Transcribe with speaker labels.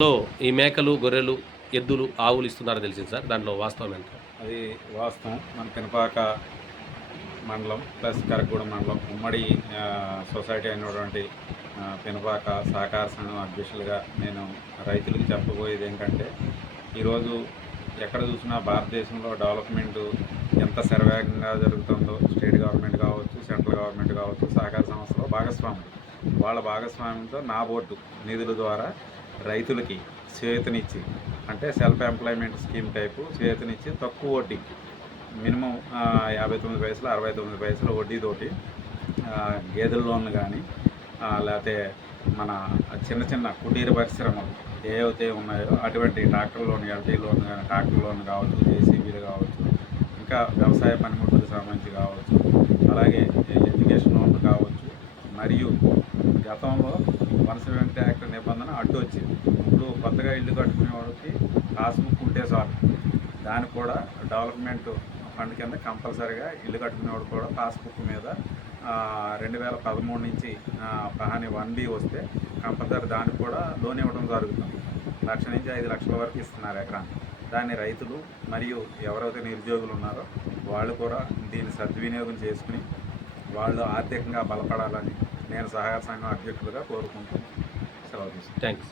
Speaker 1: లో ఈ మేకలు గొర్రెలు ఎద్దులు ఆవులు ఇస్తున్నారని తెలిసింది సార్. దాంట్లో వాస్తవం ఎంత?
Speaker 2: అది వాస్తవం. మన పినపాక మండలం ప్లస్ కరగూడ మండలం ఉమ్మడి సొసైటీ అయినటువంటి పినపాక సహకార సంఘం అధ్యక్షులుగా నేను రైతులకు చెప్పబోయేది ఏంటంటే ఈరోజు ఎక్కడ చూసినా భారతదేశంలో డెవలప్మెంట్ ఎంత శరవేగంగా జరుగుతుందో స్టేట్ గవర్నమెంట్ కావచ్చు సెంట్రల్ గవర్నమెంట్ కావచ్చు సహకార సంస్థలో భాగస్వాములు. వాళ్ళ భాగస్వామ్యంతో నా బోర్డు నిధుల ద్వారా రైతులకి చేతనిచ్చి అంటే సెల్ఫ్ ఎంప్లాయ్మెంట్ స్కీమ్ టైపు చేతనిచ్చి తక్కువ వడ్డీకి మినిమం యాభై తొమ్మిది పైసలు అరవై తొమ్మిది పైసలు వడ్డీతోటి గేదెల లోన్లు కానీ లేకపోతే మన చిన్న చిన్న కుటీర పరిశ్రమలు ఏవైతే ఉన్నాయో అటువంటి ట్రాక్టర్ లోన్ ఎల్టీ లోన్ కానీ ట్రాక్టర్ లోన్ కావచ్చు జేసీబీలు కావచ్చు ఇంకా వ్యవసాయ పనిముట్లకు సంబంధించి కావచ్చు అలాగే ఎడ్యుకేషన్ లోన్లు కావచ్చు మరియు గతంలో వన్ సెవెంటీ అడ్డు వచ్చింది. ఇప్పుడు కొత్తగా ఇల్లు కట్టుకునే వాళ్ళకి పాస్బుక్ ఉంటే చాలు. దానికి కూడా డెవలప్మెంట్ ఫండ్ కింద కంపల్సరీగా ఇల్లు కట్టుకునేవాడు కూడా పాస్బుక్ మీద రెండు వేల పదమూడు నుంచి పహాని వన్ బి వస్తే కంపల్సరీ దానికి కూడా లోన్ ఇవ్వడం జరుగుతుంది. లక్ష నుంచి ఐదు లక్షల వరకు ఇస్తున్నారు ఎకరాన్ని దాన్ని రైతులు మరియు ఎవరైతే నిరుద్యోగులు ఉన్నారో వాళ్ళు కూడా దీన్ని సద్వినియోగం చేసుకుని వాళ్ళు ఆర్థికంగా బలపడాలని నేను సహకార సంఘం అధ్యక్షులుగా కోరుకుంటున్నాను.
Speaker 1: థ్యాంక్స్